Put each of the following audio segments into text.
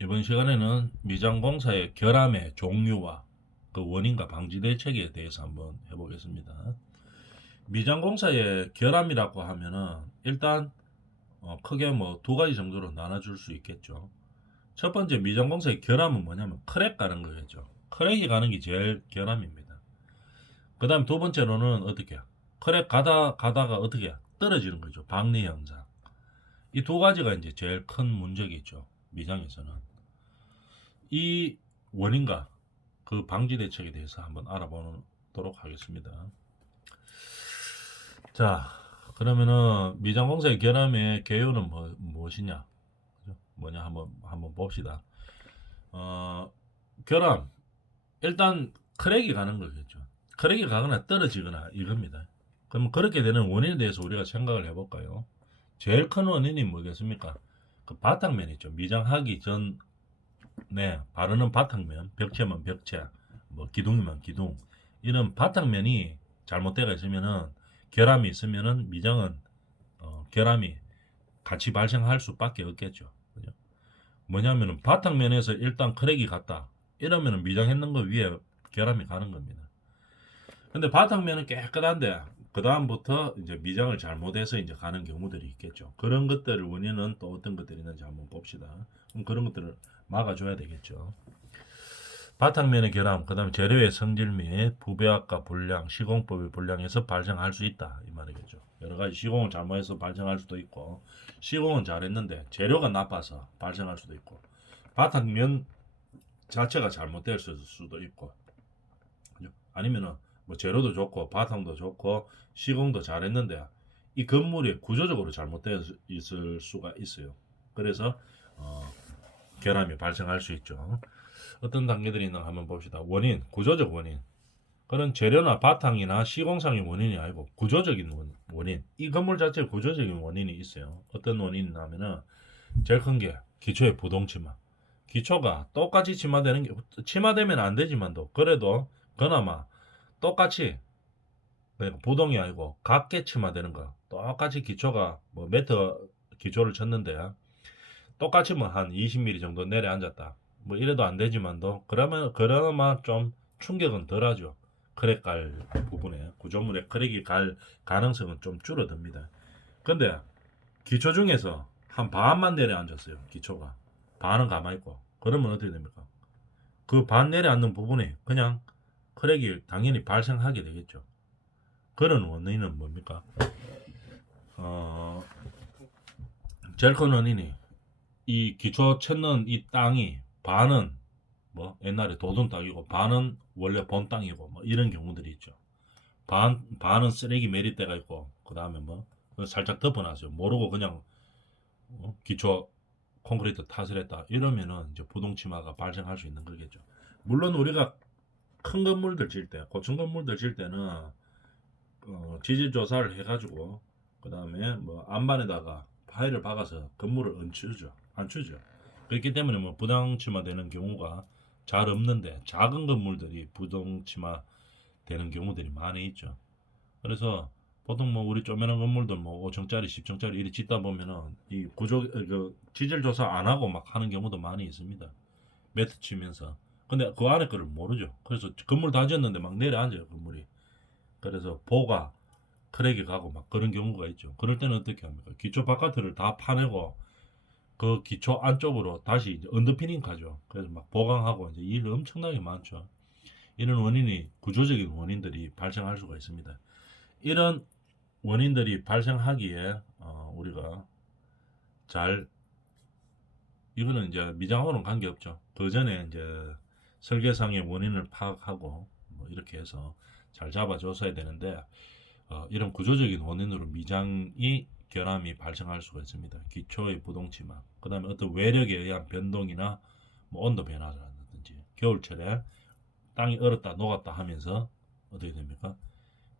이번 시간에는 미장공사의 결함의 종류와 그 원인과 방지 대책에 대해서 한번 해보겠습니다. 미장공사의 결함이라고 하면은 일단 크게 뭐 두 가지 정도로 나눠줄 수 있겠죠. 첫 번째 미장공사의 결함은 뭐냐면 크랙 가는 거겠죠. 크랙이 가는 게 제일 결함입니다. 그 다음 두 번째로는 어떻게 크랙 가다가 어떻게 떨어지는 거죠. 박리 현상. 이 두 가지가 이제 제일 큰 문제겠죠. 미장에서는. 이 원인과 그 방지 대책에 대해서 한번 알아보도록 하겠습니다. 자, 그러면은 미장공사의 결함의 개요는 무엇이냐? 뭐냐 한번 봅시다. 어, 결함 일단 크랙이 가는 거겠죠. 크랙이 가거나 떨어지거나 이겁니다. 그럼 그렇게 되는 원인에 대해서 우리가 생각을 해볼까요? 제일 큰 원인이 뭐겠습니까? 그 바탕면 있죠. 미장하기 전에 바르는 바탕면, 벽체면 벽체, 뭐 기둥이면 기둥 이런 바탕면이 잘못되어 있으면은 결함이 있으면은 미장은 결함이 같이 발생할 수밖에 없겠죠. 그죠? 뭐냐면은 바탕면에서 일단 크랙이 갔다. 이러면은 미장했는 거 위에 결함이 가는 겁니다. 근데 바탕면은 깨끗한데 그 다음부터 이제 미장을 잘못해서 이제 가는 경우들이 있겠죠. 그런 것들을 원인은 또 어떤 것들이 있는지 한번 봅시다. 그럼 그런 것들을 막아줘야 되겠죠. 바탕면의 결함, 그 다음에 재료의 성질 및 부배압과 불량, 시공법의 불량에서 발생할 수 있다 이 말이겠죠. 여러 가지 시공을 잘못해서 발생할 수도 있고 시공은 잘했는데 재료가 나빠서 발생할 수도 있고 바탕면 자체가 잘못될 수도 있고 아니면은 뭐 재료도 좋고 바탕도 좋고 시공도 잘했는데 이 건물이 구조적으로 잘못되어 있을 수가 있어요. 그래서 어, 결함이 발생할 수 있죠. 어떤 단계들이 있나 한번 봅시다. 원인, 구조적 원인. 그런 재료나 바탕이나 시공상의 원인이 아니고 구조적인 원인. 이 건물 자체에 구조적인 원인이 있어요. 어떤 원인이냐면은 제일 큰 게 기초의 부동치마. 기초가 똑같이 치마되는 게 치마되면 안 되지만도 그래도 그나마 똑같이 그러니까 부동이 아니고 각계 치마되는 거. 똑같이 기초가 뭐 메터 기초를 쳤는데 똑같이 뭐 한 20mm 정도 내려앉았다. 뭐 이래도 안 되지만도 그러면 그나마 좀 충격은 덜하죠. 크랙 갈 부분에 구조물에 크랙이 갈 가능성은 좀 줄어듭니다. 근데 기초 중에서 한 반만 내려앉았어요. 기초가 반은 가만히 있고 그러면 어떻게 됩니까? 그 반 내려앉는 부분에 그냥 크랙이 당연히 발생하게 되겠죠. 그런 원인은 뭡니까? 어, 제일 큰 원인이 이 기초 찾는 이 땅이 반은 뭐 옛날에 도둔 땅이고 반은 원래 본 땅이고 뭐 이런 경우들이 있죠. 반은 쓰레기 매립대가 있고 그 다음에 뭐 살짝 덮어놨어요. 모르고 그냥 기초 콘크리트 탓을 했다. 이러면은 이제 부동치마가 발생할 수 있는 거겠죠. 물론 우리가 큰 건물들 질 때, 고층 건물들 질 때는 지질 조사를 해가지고 그 다음에 뭐 안반에다가 파일을 박아서 건물을 안 추죠. 그렇기 때문에 뭐 부동치마 되는 경우가 잘 없는데 작은 건물들이 부동치마 되는 경우들이 많이 있죠. 그래서 보통 뭐 우리 쪼매난 건물들 뭐 5층짜리 10층짜리 이리 짓다 보면은 이 그 지질 조사 안 하고 막 하는 경우도 많이 있습니다. 매트 치면서. 근데 그 안에 거를 모르죠. 그래서 건물 다 지었는데 막 내려앉아요 건물이. 그래서 보가 크랙이 가고 막 그런 경우가 있죠. 그럴 때는 어떻게 합니까? 기초 바깥을 다 파내고 그 기초 안쪽으로 다시 이제 언더피닝 하죠. 그래서 막 보강하고 이제 일 엄청나게 많죠. 이런 원인이 구조적인 원인들이 발생할 수가 있습니다. 이런 원인들이 발생하기에 우리가 잘 이거는 이제 미장하고는 관계없죠. 그 전에 이제 설계상의 원인을 파악하고 뭐 이렇게 해서 잘 잡아줬어야 되는데 이런 구조적인 원인으로 미장이 결함이 발생할 수가 있습니다. 기초의 부동치마, 그 다음에 어떤 외력에 의한 변동이나 뭐 온도 변화라든지 겨울철에 땅이 얼었다 녹았다 하면서 어떻게 됩니까?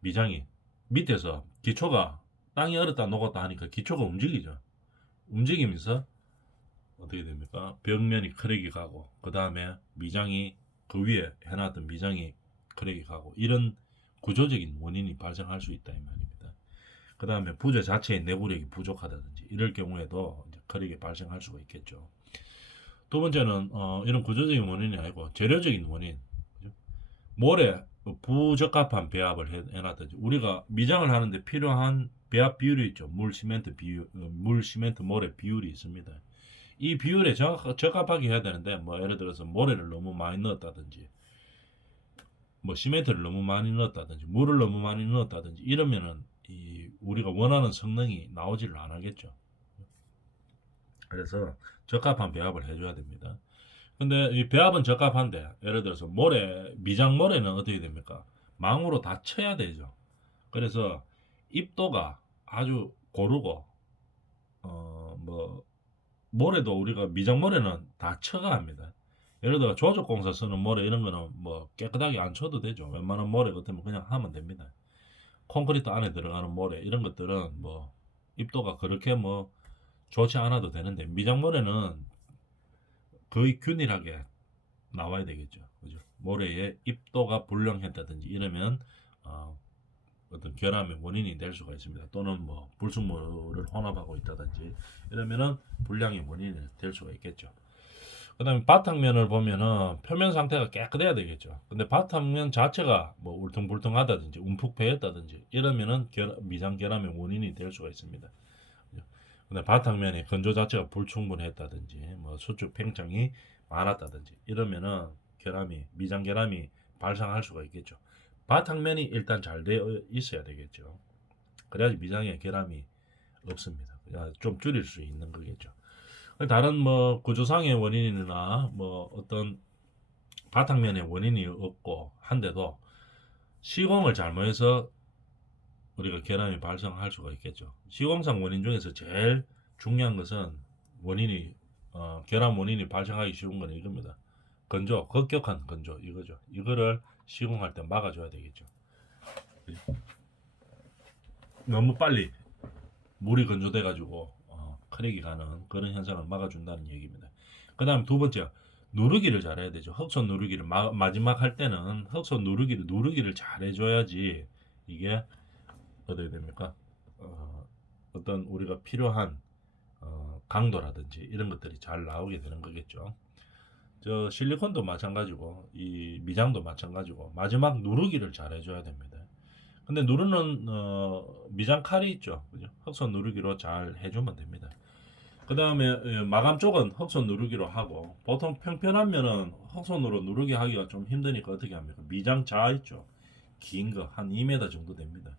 미장이 밑에서 기초가 땅이 얼었다 녹았다 하니까 기초가 움직이죠. 움직이면서 어떻게 됩니까? 벽면이 크랙이 가고 그 다음에 미장이 그 위에 해놨던 미장이 크랙이 가고 이런 구조적인 원인이 발생할 수 있다 이 말입니다. 그 다음에 부재 자체의 내부력이 부족하다든지 이럴 경우에도 이제 크랙이 발생할 수가 있겠죠. 두 번째는 이런 구조적인 원인이 아니고 재료적인 원인. 그죠? 모래 부적합한 배합을 해놨든지 우리가 미장을 하는데 필요한 배합 비율이 있죠. 물 시멘트 비율, 물 시멘트 모래 비율이 있습니다. 이 비율에 적합하게 해야 되는데 뭐 예를 들어서 모래를 너무 많이 넣었다든지 뭐 시멘트를 너무 많이 넣었다든지 물을 너무 많이 넣었다든지 이러면은 이 우리가 원하는 성능이 나오지를 않겠죠. 그래서 적합한 배합을 해줘야 됩니다. 근데 이 배합은 적합한데 예를 들어서 모래 미장 모래는 어떻게 됩니까? 망으로 다 쳐야 되죠. 그래서 입도가 아주 고르고 뭐 모래도 우리가 미장 모래는 다 쳐가 합니다. 예를 들어 조적공사 쓰는 모래 이런 거는 뭐 깨끗하게 안 쳐도 되죠. 웬만한 모래 같으면 그냥 하면 됩니다. 콘크리트 안에 들어가는 모래 이런 것들은 뭐 입도가 그렇게 뭐 좋지 않아도 되는데 미장 모래는 거의 균일하게 나와야 되겠죠. 그죠? 모래의 입도가 불량했다든지 이러면 어, 어떤 결함의 원인이 될 수가 있습니다. 또는 뭐 불순물을 혼합하고 있다든지 이러면은 불량의 원인이 될 수가 있겠죠. 그다음에 바탕면을 보면은 표면 상태가 깨끗해야 되겠죠. 근데 바탕면 자체가 뭐 울퉁불퉁하다든지 움푹 패였다든지 이러면은 미장 결함의 원인이 될 수가 있습니다. 근데 바탕면의 건조 자체가 불충분했다든지 뭐 수축 팽창이 많았다든지 이러면은 결함이 미장 결함이 발생할 수가 있겠죠. 바탕면이 일단 잘 되어 있어야 되겠죠. 그래야지 미장의 결함이 없습니다. 좀 줄일 수 있는 거겠죠. 다른 뭐 구조상의 원인이나 뭐 어떤 바탕면의 원인이 없고 한데도 시공을 잘못해서 우리가 결함이 발생할 수가 있겠죠. 시공상 원인 중에서 제일 중요한 것은 원인이 결함 원인이 발생하기 쉬운 건 이겁니다. 건조, 급격한 건조 이거죠. 이거를 시공할 때 막아줘야 되겠죠. 너무 빨리 물이 건조돼가지고 크랙이 가는 그런 현상을 막아준다는 얘기입니다. 그 다음 두 번째 누르기를 잘해야 되죠. 흑손 누르기를 마지막 할 때는 흑손 누르기를 잘 해줘야지 이게 어떻게 됩니까? 어떤 우리가 필요한 강도라든지 이런 것들이 잘 나오게 되는 거겠죠. 저 실리콘도 마찬가지고 이 미장도 마찬가지고 마지막 누르기를 잘 해줘야 됩니다. 근데 누르는 미장 칼이 있죠. 그죠? 흑손 누르기로 잘 해주면 됩니다. 그 다음에 마감 쪽은 흑손 누르기로 하고 보통 평평한 면은 흑손으로 누르기 하기가 좀 힘드니까 어떻게 합니까? 미장 자 있죠. 긴 거 한 2m 정도 됩니다.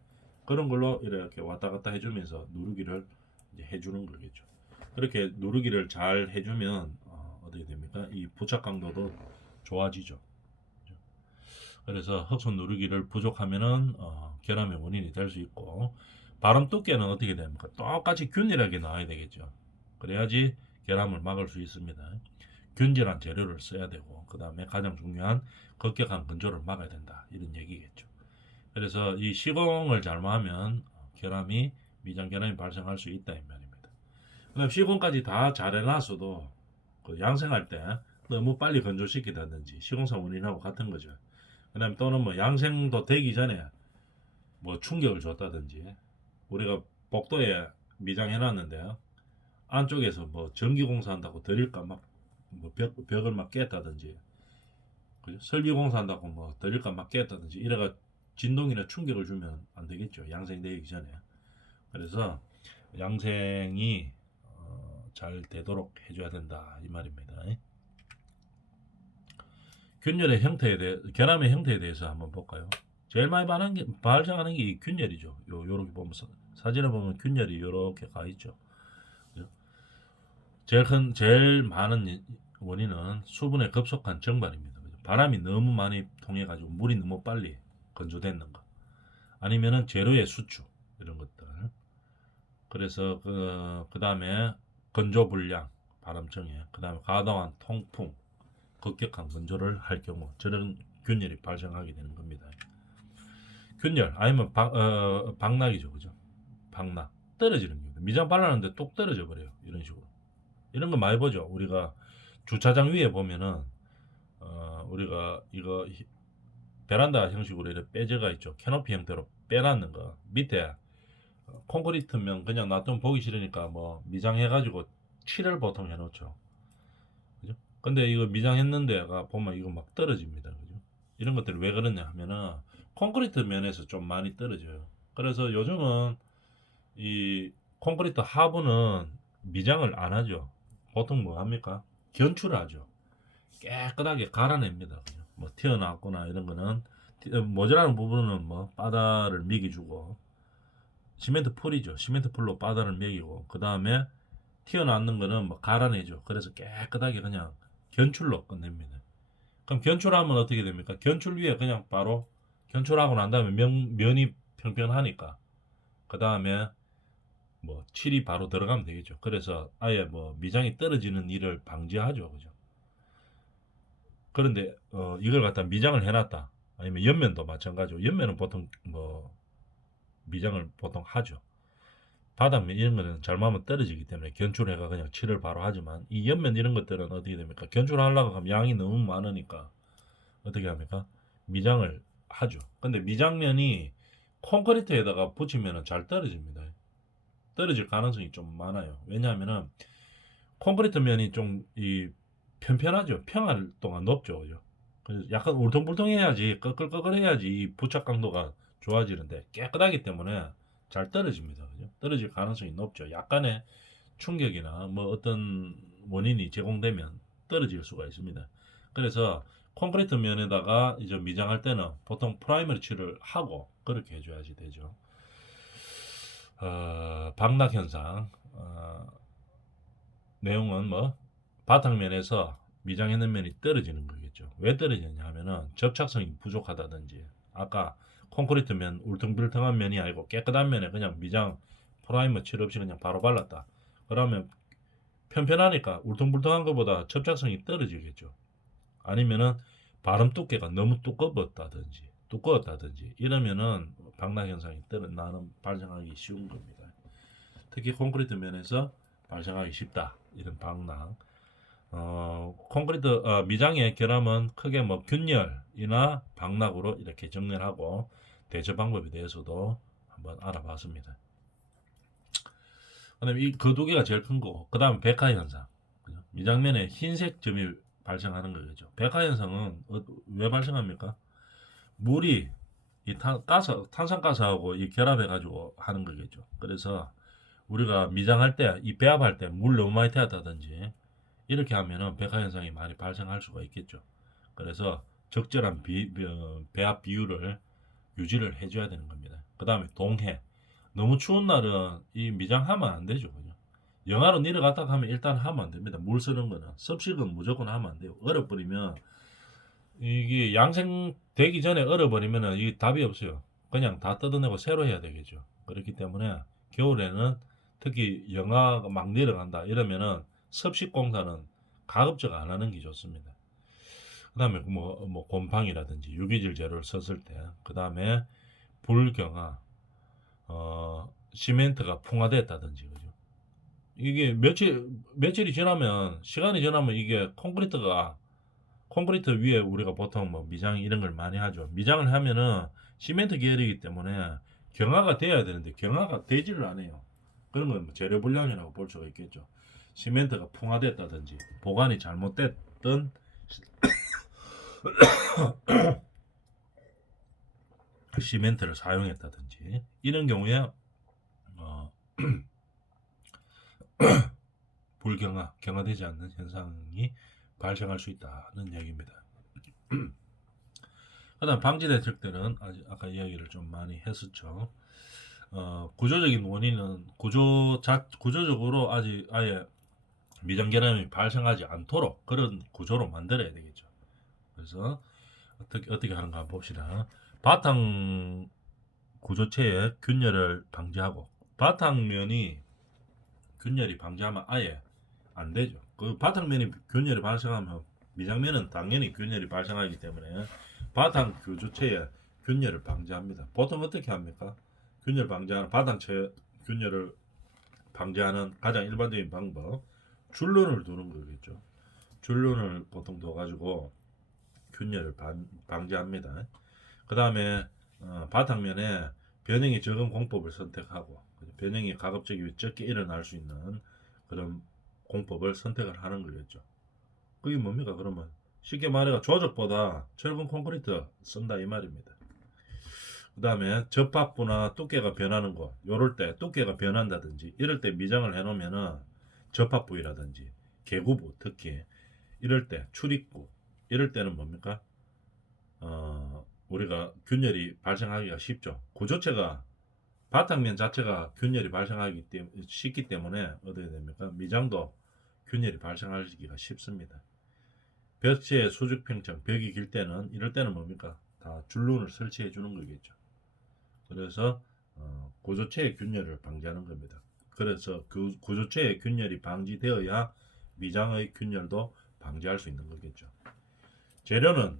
그런 걸로 이렇게 왔다 갔다 해주면서 누르기를 이제 해주는 거겠죠. 그렇게 누르기를 잘 해주면 어떻게 됩니까? 이 부착 강도도 좋아지죠. 그래서 흑손 누르기를 부족하면은 결함의 원인이 될 수 있고 바람 두께는 어떻게 됩니까? 똑같이 균일하게 나와야 되겠죠. 그래야지 결함을 막을 수 있습니다. 균질한 재료를 써야 되고 그 다음에 가장 중요한 급격한 건조를 막아야 된다 이런 얘기겠죠. 그래서 이 시공을 잘못하면 결함이 미장 결함이 발생할 수 있다 이 말입니다. 그다음 시공까지 다 잘 해놨어도 그 양생할 때 너무 빨리 건조시키다든지 시공사 원인하고 같은 거죠. 그다음 또는 뭐 양생도 되기 전에 뭐 충격을 줬다든지 우리가 복도에 미장해놨는데 안쪽에서 뭐 전기공사한다고 드릴까 막뭐 벽을 막 깼다든지 그죠? 설비공사한다고 뭐 드릴까 막 깼다든지 이래가 진동이나 충격을 주면 안 되겠죠. 양생되기 전에. 그래서 양생이 잘 되도록 해줘야 된다 이 말입니다. 균열의 형태에 대해 결함의 형태에 대해서 한번 볼까요? 제일 많이 발생하는 게 이 균열이죠. 요렇게 보면 사진을 보면 균열이 이렇게 가 있죠. 제일 많은 원인은 수분의 급속한 증발입니다. 바람이 너무 많이 통해 가지고 물이 너무 빨리 건조됐는 거. 아니면은 재료의 수축 이런 것들. 그래서 그 다음에 건조 불량, 바람청해. 그 다음에 과도한 통풍, 급격한 건조를 할 경우 저런 균열이 발생하게 되는 겁니다. 균열 아니면 박락이죠, 그죠? 박락 떨어지는 겁니다. 미장 발라는데 뚝 떨어져 버려요. 이런 식으로. 이런 거 많이 보죠. 우리가 주차장 위에 보면은 우리가 이거 베란다 형식으로 이렇게 빼져가 있죠. 캐노피 형태로 빼놨는 거 밑에 콘크리트면 그냥 놔두면 보기 싫으니까 뭐 미장해가지고 칠을 보통 해놓죠. 그죠? 근데 이거 미장했는데가 보면 이거 막 떨어집니다. 그죠? 이런 것들이 왜 그러냐 하면은 콘크리트 면에서 좀 많이 떨어져요. 그래서 요즘은 이 콘크리트 하부는 미장을 안 하죠. 보통 뭐 합니까? 견출하죠. 깨끗하게 갈아냅니다. 그죠? 뭐 튀어나왔거나 이런 거는 모자라는 부분은 뭐 바다를 미기주고 시멘트 풀이죠. 시멘트 풀로 바다를 매기고 그 다음에 튀어나왔는 거는 뭐 갈아내죠. 그래서 깨끗하게 그냥 견출로 끝냅니다. 그럼 견출하면 어떻게 됩니까? 견출 위에 그냥 바로 견출하고 난 다음에 면이 평평하니까 그 다음에 뭐 칠이 바로 들어가면 되겠죠. 그래서 아예 뭐 미장이 떨어지는 일을 방지하죠. 그죠? 그런데 이걸 갖다 미장을 해놨다. 아니면 옆면도 마찬가지고 옆면은 보통 뭐 미장을 보통 하죠. 바닥면 이런 거는 잘못하면 떨어지기 때문에 견출해가 그냥 칠을 바로 하지만 이 옆면 이런 것들은 어떻게 됩니까? 견출하려고 하면 양이 너무 많으니까 어떻게 합니까? 미장을 하죠. 근데 미장면이 콘크리트에다가 붙이면 잘 떨어집니다. 떨어질 가능성이 좀 많아요. 왜냐하면은 콘크리트 면이 좀 이 편편하죠. 평할 동안 높죠. 그죠? 그래서 약간 울퉁불퉁해야지 꺼끌꺼끌해야지 이 부착 강도가 좋아지는데 깨끗하기 때문에 잘 떨어집니다. 그죠? 떨어질 가능성이 높죠. 약간의 충격이나 뭐 어떤 원인이 제공되면 떨어질 수가 있습니다. 그래서 콘크리트 면에다가 이제 미장할 때는 보통 프라이머리 칠을 하고 그렇게 해줘야지 되죠. 방락 현상 내용은 뭐 바탕면에서 미장해놓은 면이 떨어지는 거겠죠. 왜 떨어지냐 하면은 접착성이 부족하다든지 아까 콘크리트 면 울퉁불퉁한 면이 아니고 깨끗한 면에 그냥 미장 프라이머 칠 없이 그냥 바로 발랐다. 그러면 편편하니까 울퉁불퉁한 것보다 접착성이 떨어지겠죠. 아니면은 발음 두께가 너무 두꺼웠다든지 이러면은 방락 현상이 나는 발생하기 쉬운 겁니다. 특히 콘크리트 면에서 발생하기 쉽다. 이런 방락. 콘크리트 미장의 결함은 크게 뭐 균열이나 방락으로 이렇게 정리를 하고 대처 방법에 대해서도 한번 알아봤습니다. 그다음에 그 두 개가 제일 큰 거고, 그다음에 백화 현상. 미장면에 흰색 점이 발생하는 거겠죠. 백화 현상은 왜 발생합니까? 물이 이 탄산가스하고 이 결합해가지고 하는 거겠죠. 그래서 우리가 미장할 때, 이 배합할 때 물 너무 많이 태웠다든지 이렇게 하면은 백화 현상이 많이 발생할 수가 있겠죠. 그래서 적절한 배합 비율을 유지를 해줘야 되는 겁니다. 그 다음에 동해. 너무 추운 날은 이 미장하면 안 되죠. 그죠? 영하로 내려갔다 하면 일단 하면 안 됩니다. 물 쓰는 거는. 섭식은 무조건 하면 안 돼요. 얼어버리면 이게 양생되기 전에 얼어버리면 이게 답이 없어요. 그냥 다 뜯어내고 새로 해야 되겠죠. 그렇기 때문에 겨울에는 특히 영하가 막 내려간다 이러면은 섭식 공사는 가급적 안 하는 게 좋습니다. 그 다음에 뭐 곰팡이라든지 유기질 재료를 썼을 때, 그 다음에 불경화, 시멘트가 풍화됐다든지, 그죠? 이게 며칠이 지나면, 시간이 지나면 이게 콘크리트 위에 우리가 보통 뭐 미장 이런 걸 많이 하죠. 미장을 하면은 시멘트 계열이기 때문에 경화가 돼야 되는데 경화가 되지를 않아요. 그런 건 뭐 재료 불량이라고 볼 수가 있겠죠. 시멘트가 풍화됐다든지 보관이 잘못됐던 시멘트를 사용했다든지 이런 경우에 어, 경화되지 않는 현상이 발생할 수 있다는 얘기입니다. 그다음 방지 대책들은 아까 이야기를 좀 많이 했었죠. 구조적인 원인은 구조적으로 아예 미장결함이 발생하지 않도록 그런 구조로 만들어야 되겠죠. 그래서 어떻게 하는가 봅시다. 바탕 구조체의 균열을 방지하고, 바탕면이 균열이 방지하면 아예 안 되죠. 그 바탕면이 균열이 발생하면 미장면은 당연히 균열이 발생하기 때문에 바탕 구조체의 균열을 방지합니다. 보통 어떻게 합니까? 균열 방지하는 바탕체 균열을 방지하는 가장 일반적인 방법, 줄눈을 두는 거겠죠. 줄눈을 보통 둬가지고 균열을 방지합니다. 그 다음에 바탕면에 변형이 적은 공법을 선택하고, 변형이 가급적이면 적게 일어날 수 있는 그런 공법을 선택을 하는 거겠죠. 그게 뭡니까 그러면? 쉽게 말해 조적보다 철근 콘크리트 쓴다 이 말입니다. 그 다음에 접합부나 두께가 변하는 거 요럴 때 두께가 변한다든지 이럴 때 미장을 해놓으면은 접합부위라든지 개구부 특히 이럴 때 출입구 이럴 때는 뭡니까? 우리가 균열이 발생하기가 쉽죠. 구조체가 바탕면 자체가 균열이 발생하기 쉽기 때문에 어떻게 됩니까? 미장도 균열이 발생하기가 쉽습니다. 벽체의 수직 평형 벽이 길 때는 이럴 때는 뭡니까? 다 줄눈을 설치해 주는 거겠죠. 그래서 구조체의 균열을 방지하는 겁니다. 그래서 그 구조체의 균열이 방지되어야 미장의 균열도 방지할 수 있는 거겠죠. 재료는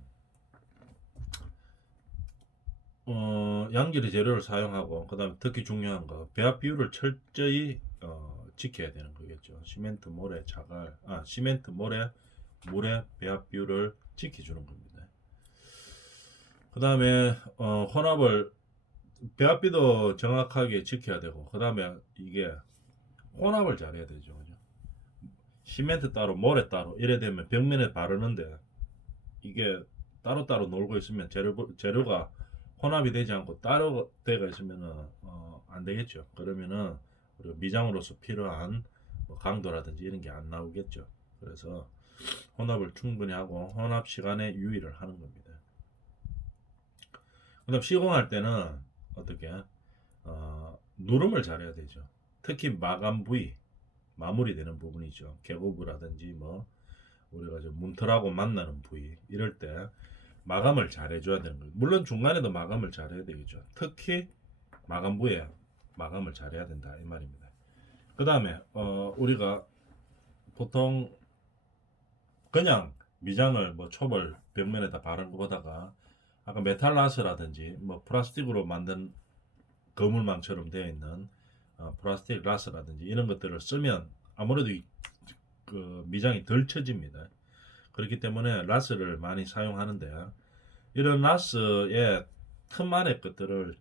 양질의 재료를 사용하고 그다음에 특히 중요한 거 배합 비율을 철저히 지켜야 되는 거겠죠. 시멘트, 모래, 자갈, 시멘트, 모래, 물의 배합 비율을 지켜주는 겁니다. 그다음에 혼합을 배합비도 정확하게 지켜야 되고 그다음에 이게 혼합을 잘해야 되죠. 그죠? 시멘트 따로 모래 따로 이래 되면 벽면에 바르는데 이게 따로따로 놀고 있으면 재료가 혼합이 되지 않고 따로 되어 있으면은 안 되겠죠. 그러면은 우리가 미장으로서 필요한 뭐 강도라든지 이런 게 안 나오겠죠. 그래서 혼합을 충분히 하고 혼합 시간에 유의를 하는 겁니다. 그다음 시공할 때는 어떻게 누름을 잘해야 되죠. 특히 마감 부위 마무리되는 부분이죠. 계고부라든지 뭐 우리가 좀 문틀하고 만나는 부위 이럴 때 마감을 잘 해줘야 되는 거예요. 물론 중간에도 마감을 잘 해야 되겠죠. 특히 마감 부위에 마감을 잘 해야 된다 이 말입니다. 그 다음에 우리가 보통 그냥 미장을 뭐 초벌 벽면에다 바른 것보다가 아까 메탈라스라든지 뭐 플라스틱으로 만든 거물망처럼 되어 있는 플라스틱 라스라든지 이런 것들을 쓰면 아무래도 그 미장이 덜 처집니다. 그렇기 때문에 라스를 많이 사용하는데 이런 라스의 틈 안에 것들을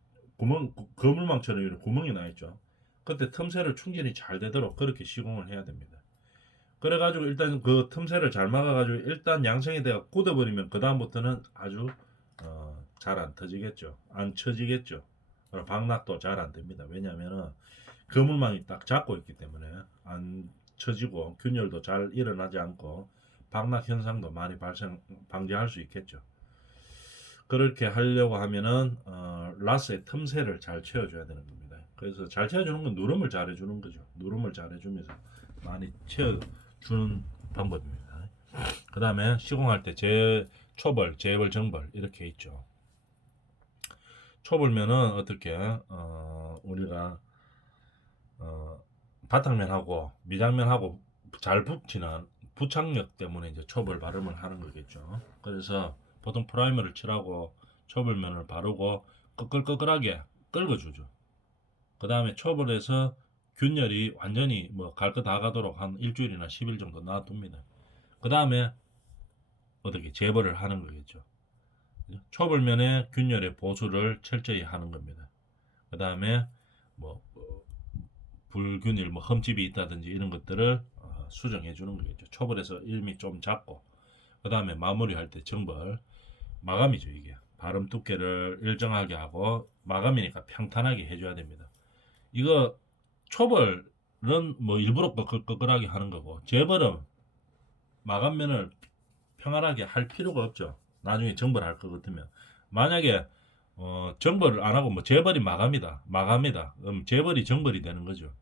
거물망처럼 이런 구멍이 나 있죠. 그때 틈새를 충전이 잘 되도록 그렇게 시공을 해야 됩니다. 그래가지고 일단 그 틈새를 잘 막아가지고 일단 양성이 돼가 굳어버리면 그 다음부터는 아주 잘 안 터지겠죠. 안 쳐지겠죠. 방락도 잘 안 됩니다. 왜냐하면 거물망이 딱 잡고 있기 때문에 안 쳐지고 균열도 잘 일어나지 않고 방락 현상도 많이 방지할 수 있겠죠. 그렇게 하려고 하면은 라스의 틈새를 잘 채워줘야 되는 겁니다. 그래서 잘 채워주는 건 누름을 잘 해주는 거죠. 누름을 잘 해주면서 많이 채워주는 방법입니다. 그 다음에 시공할 때 초벌, 재벌, 정벌 이렇게 있죠. 초벌면은 어떻게 우리가 바탕면하고 미장면하고 잘 붙이는 부착력 때문에 이제 초벌 발음을 하는 거겠죠. 그래서 보통 프라이머를 칠하고 초벌면을 바르고 끄끌끄끌하게 긁어주죠. 그 다음에 초벌해서 균열이 완전히 뭐 갈 거 다 가도록 한 일주일이나 10일 정도 놔둡니다. 그 다음에 어떻게 재벌을 하는 거겠죠. 초벌면에 균열의 보수를 철저히 하는 겁니다. 그 다음에 뭐 불균일 뭐 흠집이 있다든지 이런 것들을 수정해 주는 거겠죠. 초벌해서 일미 좀 잡고 그 다음에 마무리할 때 정벌 마감이죠. 이게 발음 두께를 일정하게 하고 마감이니까 평탄하게 해줘야 됩니다. 이거 초벌은 뭐 일부러 끄끌끄끌하게 하는 거고 재벌은 마감면을 평안하게 할 필요가 없죠. 나중에 정벌할 것 같으면 만약에 정벌을 안 하고 뭐 재벌이 마감이다. 그럼 재벌이 정벌이 되는 거죠.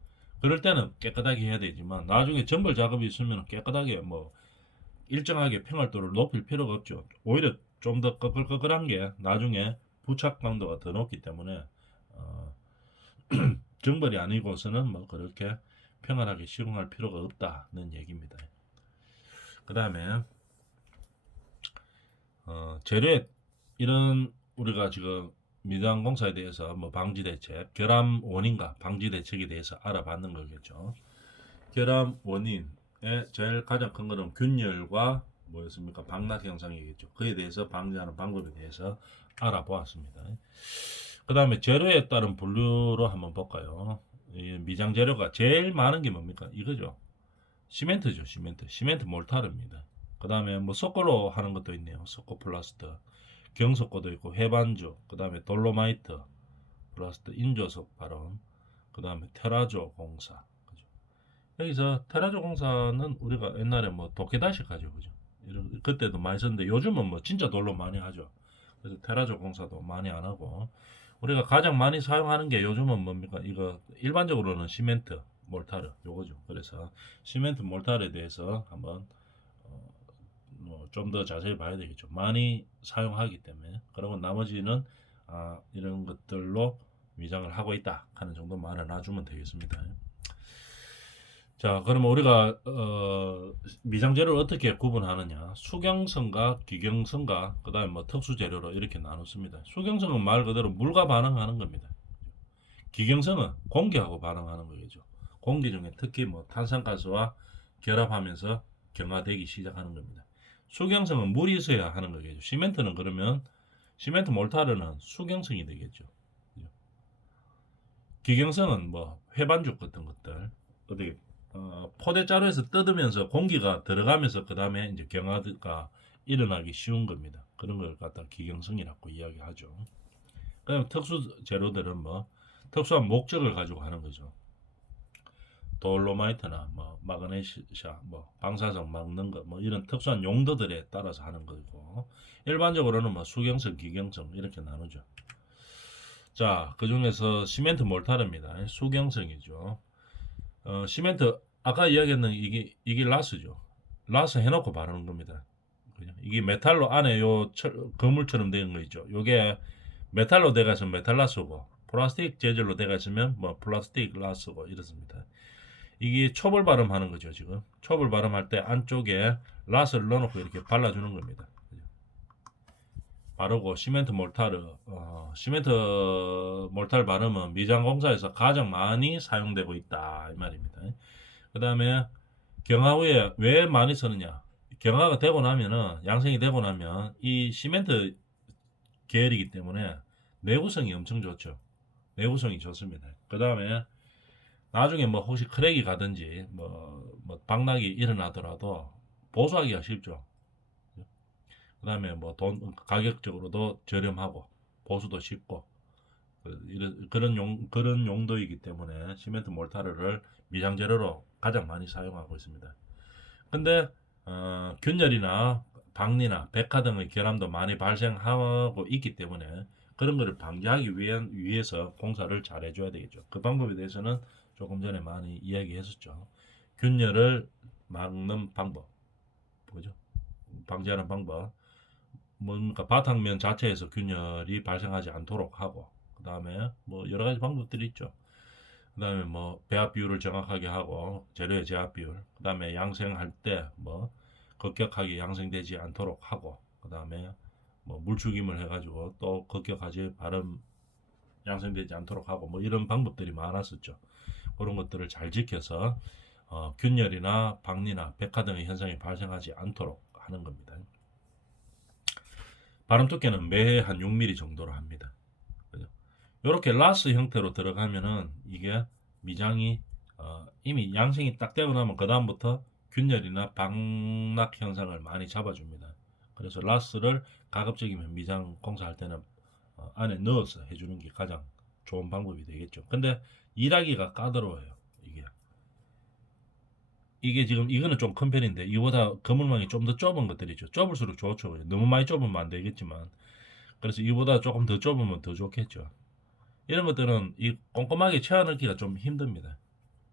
그럴 때는 깨끗하게 해야 되지만 나중에 정벌 작업이 있으면 깨끗하게 뭐 일정하게 평활도를 높일 필요가 없죠. 오히려 좀 더 꺼끌꺼끌한 게 나중에 부착 강도가 더 높기 때문에 정벌이 아니고서는 뭐 그렇게 평안하게 시공할 필요가 없다는 얘기입니다. 그 다음에 재료에 이런 우리가 지금 미장 공사에 대해서 뭐 방지 대책, 결함 원인과 방지 대책에 대해서 알아봤는 거겠죠. 결함 원인의 제일 가장 큰 거는 균열과 뭐였습니까? 방락 현상이겠죠. 그에 대해서 방지하는 방법에 대해서 알아보았습니다. 그 다음에 재료에 따른 분류로 한번 볼까요? 이 미장 재료가 제일 많은 게 뭡니까? 이거죠. 시멘트죠. 시멘트 몰타르입니다. 그 다음에 뭐 석고로 하는 것도 있네요. 석고 플라스트, 경석고도 있고 해반주, 그 다음에 돌로마이트 플라스트, 인조석 발음, 그 다음에 테라조 공사. 그죠? 여기서 테라조 공사는 우리가 옛날에 뭐 도케다시 가지고 그죠? 그때도 많이 썼는데 요즘은 뭐 진짜 돌로 많이 하죠. 그래서 테라조 공사도 많이 안 하고 우리가 가장 많이 사용하는 게 요즘은 뭡니까? 이거 일반적으로는 시멘트, 몰타르 요거죠. 그래서 시멘트, 몰타르에 대해서 한번 좀 더 자세히 봐야 되겠죠. 많이 사용하기 때문에. 그리고 나머지는 이런 것들로 위장을 하고 있다 하는 정도만 알아놔주면 되겠습니다. 자, 그러면 우리가 미장 재료를 어떻게 구분하느냐? 수경성과 기경성과 그다음에 뭐 특수 재료로 이렇게 나눴습니다. 수경성은 말 그대로 물과 반응하는 겁니다. 기경성은 공기하고 반응하는 거겠죠. 공기 중에 특히 뭐 탄산가스와 결합하면서 경화되기 시작하는 겁니다. 수경성은 물이 있어야 하는 거겠죠. 시멘트는 그러면 시멘트 몰타르는 수경성이 되겠죠. 기경성은 뭐 회반죽 같은 것들 어디 포대자루에서 뜯으면서 공기가 들어가면서 그 다음에 이제 경화가 일어나기 쉬운 겁니다. 그런 걸 갖다 기경성이라고 이야기하죠. 그다음 특수 재료들은 뭐 특수한 목적을 가지고 하는 거죠. 돌로마이트나 뭐 마그네시아, 뭐 방사성 막는 거, 뭐 이런 특수한 용도들에 따라서 하는 거고 일반적으로는 뭐 수경성, 기경성 이렇게 나누죠. 자, 그 중에서 시멘트 몰타르입니다. 수경성이죠. 시멘트 아까 이야기했는 이게 라스죠. 라스 해놓고 바르는 겁니다. 그죠? 이게 메탈로 안에 거물처럼 된 거 있죠. 요게 메탈로 돼가 있으면 메탈 라스고 플라스틱 재질로 돼가 있으면 뭐 플라스틱 라스고 이렇습니다. 이게 초벌 발음하는 거죠. 지금 초벌 발음할 때 안쪽에 라스를 넣어놓고 이렇게 발라주는 겁니다. 바르고 시멘트 몰타르 발음은 미장 공사에서 가장 많이 사용되고 있다 이 말입니다. 그 다음에 경화 후에 왜 많이 쓰느냐? 경화가 되고 나면은 양생이 되고 나면 이 시멘트 계열이기 때문에 내구성이 엄청 좋죠. 내구성이 좋습니다. 그 다음에 나중에 뭐 혹시 크랙이 가든지 뭐 박락이 일어나더라도 보수하기가 쉽죠. 그 다음에 뭐 돈 가격적으로도 저렴하고 보수도 쉽고 그런 용도이기 때문에 시멘트 몰타르를 미장 재료로 가장 많이 사용하고 있습니다. 근데 균열이나 박리나 백화 등의 결함도 많이 발생하고 있기 때문에 그런 것을 방지하기 위해서 공사를 잘 해줘야 되겠죠. 그 방법에 대해서는 조금 전에 많이 이야기했었죠. 균열을 막는 방법, 뭐죠? 방지하는 방법. 뭔가 바탕면 자체에서 균열이 발생하지 않도록 하고, 그 다음에 뭐 여러 가지 방법들이 있죠. 그 다음에 뭐 배합 비율을 정확하게 하고 재료의 제압 비율, 그 다음에 양생할 때 뭐 급격하게 양생되지 않도록 하고, 그 다음에 뭐 물죽임을 해가지고 또 급격하게 발음 양생되지 않도록 하고 뭐 이런 방법들이 많았었죠. 그런 것들을 잘 지켜서 균열이나 박리나 백화 등의 현상이 발생하지 않도록 하는 겁니다. 발음 두께는 매해 한 6mm 정도로 합니다. 이렇게 라스 형태로 들어가면은 이게 미장이 이미 양생이 딱 되고 나면 그 다음부터 균열이나 박락 현상을 많이 잡아줍니다. 그래서 라스를 가급적이면 미장 공사할 때는 안에 넣어서 해주는 게 가장 좋은 방법이 되겠죠. 근데 일하기가 까다로워요. 이게 지금 이거는 좀 큰 편인데 이보다 그물망이 좀 더 좁은 것들이죠. 좁을수록 좋죠. 너무 많이 좁으면 안 되겠지만 그래서 이보다 조금 더 좁으면 더 좋겠죠. 이런 것들은 이 꼼꼼하게 채워넣기가 좀 힘듭니다.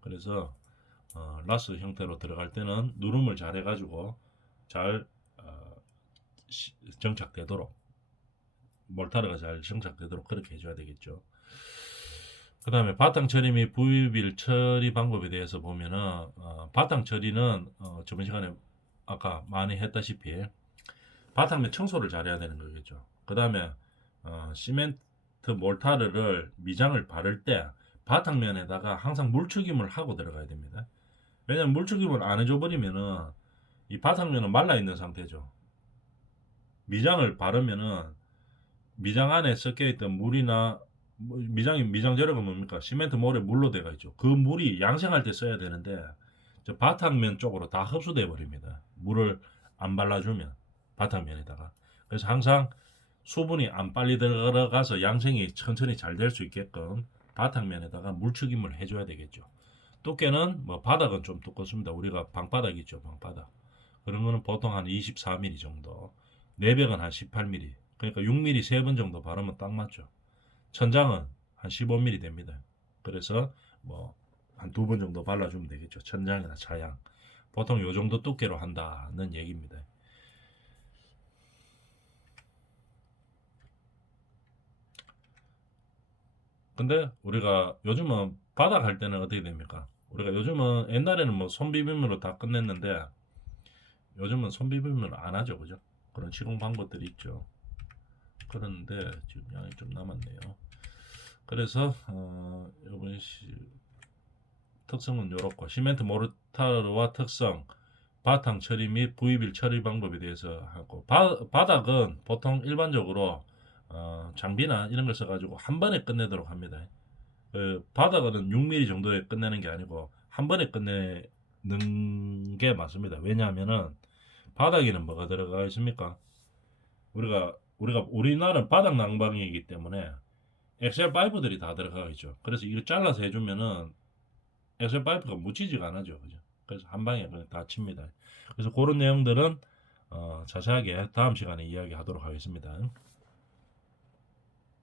그래서 라스 형태로 들어갈 때는 누름을 잘 해가지고 잘 정착되도록 몰타르가 잘 정착되도록 그렇게 해줘야 되겠죠. 그 다음에 바탕 처리 및 부위빌 처리 방법에 대해서 보면은 바탕 처리는 저번 시간에 아까 많이 했다시피 바탕면 청소를 잘해야 되는 거겠죠. 그 다음에 시멘트 몰타르를 미장을 바를 때 바탕면에다가 항상 물추김을 하고 들어가야 됩니다. 왜냐면 물추김을 안 해줘 버리면은 이 바탕면은 말라 있는 상태죠. 미장을 바르면은 미장 안에 섞여 있던 물이나 미장 재료가 뭡니까? 시멘트 몰에 물로 돼가 있죠. 그 물이 양생할 때 써야 되는데 저 바탕면 쪽으로 다 흡수돼 버립니다. 물을 안 발라주면 바탕면에다가. 그래서 항상 수분이 안 빨리 들어가서 양생이 천천히 잘 될 수 있게끔 바탕면에다가 물추김을 해줘야 되겠죠. 두께는 뭐 바닥은 좀 두껍습니다. 우리가 방바닥 있죠, 방바닥. 그런 거는 보통 한 24mm 정도. 내벽은 한 18mm. 그러니까 6mm 3번 정도 바르면 딱 맞죠. 천장은 한 15mm 됩니다. 그래서 뭐 한 2번 정도 발라주면 되겠죠. 천장이나 차양. 보통 요 정도 두께로 한다는 얘기입니다. 근데 우리가 요즘은 바닥 할 때는 어떻게 됩니까? 우리가 요즘은 옛날에는 뭐 손비빔으로 다 끝냈는데 요즘은 손비빔으로 안 하죠, 그죠? 그런 시공 방법들이 있죠. 그런데 지금 양이 좀 남았네요. 그래서 이번 특성은 이렇고 시멘트 모르타르와 특성, 바탕 처리 및 부위별 처리 방법에 대해서 하고 바닥은 보통 일반적으로 장비나 이런 걸 써가지고 한 번에 끝내도록 합니다. 그 바닥은 6mm 정도에 끝내는 게 아니고 한 번에 끝내는 게 맞습니다. 왜냐하면은 바닥에는 뭐가 들어가 있습니까? 우리가 우리나라는 바닥 난방이기 때문에 엑셀 파이프들이 다 들어가 있죠. 그래서 이거 잘라서 해주면은 엑셀 파이프가 묻히지가 않아죠, 그죠? 그래서 한 방에 그냥 다 칩니다. 그래서 그런 내용들은 자세하게 다음 시간에 이야기하도록 하겠습니다.